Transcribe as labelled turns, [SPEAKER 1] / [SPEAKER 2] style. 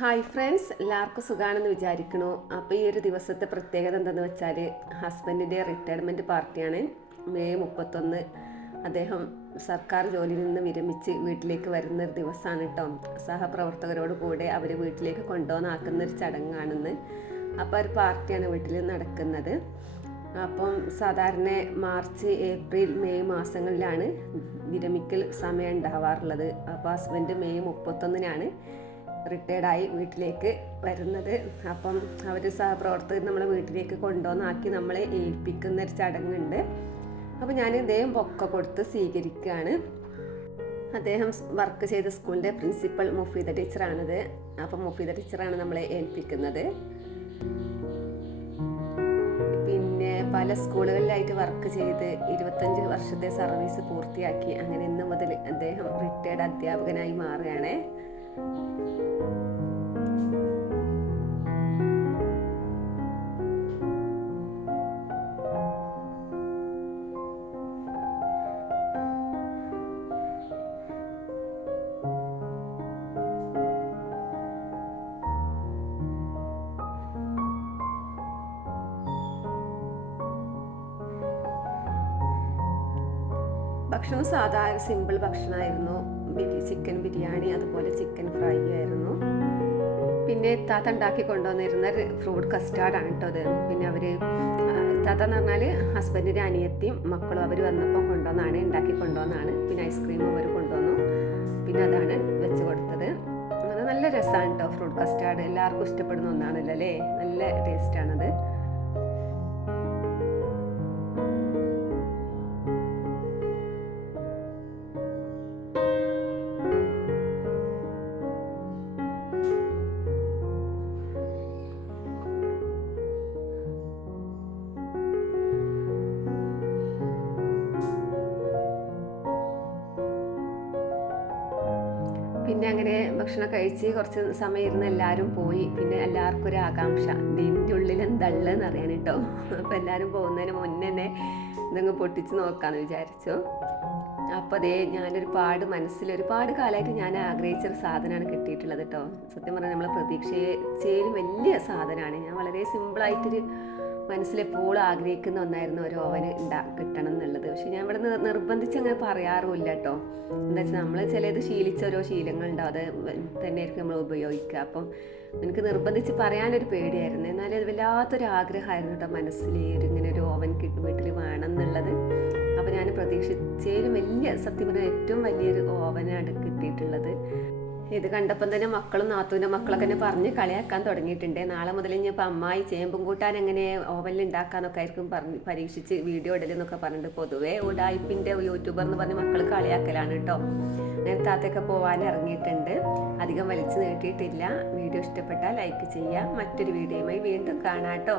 [SPEAKER 1] Hi friends എല്ലാവർക്കും സുഖമാണെന്ന് വിചാരിക്കണു. അപ്പോൾ ഈ ഒരു ദിവസത്തെ പ്രത്യേകത എന്താണെന്ന് വെച്ചാൽ ഹസ്ബൻഡിന്റെ റിട്ടയർമെന്റ് പാർട്ടിയാണ് മെയ് മുപ്പത്തൊന്ന് അദ്ദേഹം സർക്കാർ ജോലിയിൽ നിന്ന് വിരമിച്ച് വീട്ടിലേക്ക് വരുന്ന ഒരു ദിവസമാണ് കേട്ടോ സഹപ്രവർത്തകരോട് കൂടെ അവർ വീട്ടിലേക്ക് കൊണ്ടുവന്നാക്കുന്ന ഒരു ചടങ്ങാണെന്ന്. അപ്പോൾ ഒരു പാർട്ടിയാണ് വീട്ടിൽ നടക്കുന്നത്. അപ്പം സാധാരണ മാർച്ച് ഏപ്രിൽ മെയ് മാസങ്ങളിലാണ് വിരമിക്കൽ സമയം ഉണ്ടാവാറുള്ളത്. അപ്പോൾ ഹസ്ബൻഡ് മെയ് മുപ്പത്തൊന്നിനാണ് റിട്ടയർഡായി വീട്ടിലേക്ക് വരുന്നത്. അപ്പം അവർ സഹപ്രവർത്തകർ നമ്മളെ വീട്ടിലേക്ക് കൊണ്ടുവന്നാക്കി നമ്മളെ ഏൽപ്പിക്കുന്ന ഒരു ചടങ്ങുണ്ട്. അപ്പോൾ ഞാൻ ഇദ്ദേഹം പൊക്ക കൊടുത്ത് സ്വീകരിക്കുകയാണ്. അദ്ദേഹം വർക്ക് ചെയ്ത സ്കൂളിന്റെ പ്രിൻസിപ്പൽ മുഫീദ ടീച്ചറാണിത്. അപ്പം മുഫീദ ടീച്ചറാണ് നമ്മളെ ഏൽപ്പിക്കുന്നത്. പിന്നെ പല സ്കൂളുകളിലായിട്ട് വർക്ക് ചെയ്ത് ഇരുപത്തഞ്ച് വർഷത്തെ സർവീസ് പൂർത്തിയാക്കി അങ്ങനെ ഇന്ന് മുതൽ അദ്ദേഹം റിട്ടയർഡ് അധ്യാപകനായി മാറുകയാണ്. ഭക്ഷണം സാധാരണ സിമ്പിൾ ഭക്ഷണമായിരുന്നു. ചിക്കൻ ബിരിയാണി അതുപോലെ ചിക്കൻ പിന്നെ താത്ത ഉണ്ടാക്കി കൊണ്ടുവന്നിരുന്ന ഫ്രൂട്ട് കസ്റ്റാർഡാണ് കേട്ടോ അത്. പിന്നെ അവർ താത്ത എന്ന് പറഞ്ഞാൽ ഹസ്ബൻഡിന്റെ അനിയത്തിയും മക്കളും അവർ വന്നപ്പോൾ കൊണ്ടുവന്നാണ് ഉണ്ടാക്കി കൊണ്ടുവന്നാണ്. പിന്നെ ഐസ്ക്രീം അവർ കൊണ്ടുവന്നു. പിന്നെ അതാണ് വെച്ച് കൊടുത്തത്. അത് നല്ല രസമാണ് കേട്ടോ ഫ്രൂട്ട് കസ്റ്റാർഡ് എല്ലാവർക്കും ഇഷ്ടപ്പെടുന്ന ഒന്നാണല്ലോ അല്ലേ? നല്ല ടേസ്റ്റാണത് പിന്നെ അങ്ങനെ ഭക്ഷണം കഴിച്ച് കുറച്ച് സമയം ഇരുന്ന് എല്ലാവരും പോയി. പിന്നെ എല്ലാവർക്കും ഒരു ആകാംക്ഷ. ഇതിന്റെ ഉള്ളിൽ എന്തള്ളെന്ന് അറിയാൻ കേട്ടോ അപ്പോൾ എല്ലാവരും പോകുന്നതിന് മുന്നേ തന്നെ ഇതങ്ങ് പൊട്ടിച്ച് നോക്കാമെന്ന് വിചാരിച്ചു. അപ്പോൾ അതേ ഞാനൊരുപാട് മനസ്സിൽ ഒരുപാട് കാലമായിട്ട് ഞാൻ ആഗ്രഹിച്ച ഒരു സാധനമാണ് കിട്ടിയിട്ടുള്ളത് കേട്ടോ സത്യം പറഞ്ഞാൽ നമ്മൾ പ്രതീക്ഷയിലും വലിയ സാധനമാണ്. ഞാൻ വളരെ സിമ്പിളായിട്ടൊരു മനസ്സിലെപ്പോഴും ആഗ്രഹിക്കുന്ന ഒന്നായിരുന്നു ഒരു ഓവൻ ഉണ്ടാ കിട്ടണം എന്നുള്ളത്. പക്ഷെ ഞാൻ ഇവിടെ നിർബന്ധിച്ച് അങ്ങനെ പറയാറുമില്ല കേട്ടോ. എന്താ വെച്ചാൽ നമ്മൾ ചിലത് ശീലിച്ച ഓരോ ശീലങ്ങളുണ്ടാവും. അത് തന്നെയായിരിക്കും നമ്മൾ ഉപയോഗിക്കുക. അപ്പം എനിക്ക് നിർബന്ധിച്ച് പറയാനൊരു പേടിയായിരുന്നു. എന്നാലും വല്ലാത്തൊരു ആഗ്രഹമായിരുന്നു കേട്ടോ മനസ്സിൽ ഇങ്ങനെ ഒരു ഓവൻ കിട്ടും വീട്ടിൽ വേണം എന്നുള്ളത്. അപ്പോൾ ഞാൻ പ്രതീക്ഷിച്ചേലും വലിയ സത്യം പറഞ്ഞാൽ ഏറ്റവും വലിയൊരു ഓവനാണ് കിട്ടിയിട്ടുള്ളത്. ഇത് കണ്ടപ്പം തന്നെ മക്കളും നാത്തൂന്റെ മക്കളൊക്കെ തന്നെ പറഞ്ഞ് കളിയാക്കാൻ തുടങ്ങിയിട്ടുണ്ട്. നാളെ മുതൽ ഇനിയിപ്പോൾ അമ്മായി ചേമ്പും കൂട്ടാൻ എങ്ങനെ ഓവനിൽ ഉണ്ടാക്കാന്നൊക്കെ ആയിരിക്കും പറഞ്ഞ് പരീക്ഷിച്ച് വീഡിയോ ഇടലെന്നൊക്കെ പറഞ്ഞിട്ട് പൊതുവേ ഉടായ്പിന്റെ യൂട്യൂബർ എന്ന് പറഞ്ഞ് മക്കൾ കളിയാക്കലാണ് കേട്ടോ അങ്ങനെ താത്തൊക്കെ പോകാൻ ഇറങ്ങിയിട്ടുണ്ട്. അധികം വലിച്ചു നീട്ടിയിട്ടില്ല. വീഡിയോ ഇഷ്ടപ്പെട്ടാൽ ലൈക്ക് ചെയ്യുക മറ്റൊരു വീഡിയോയുമായി വീണ്ടും കാണാം കേട്ടോ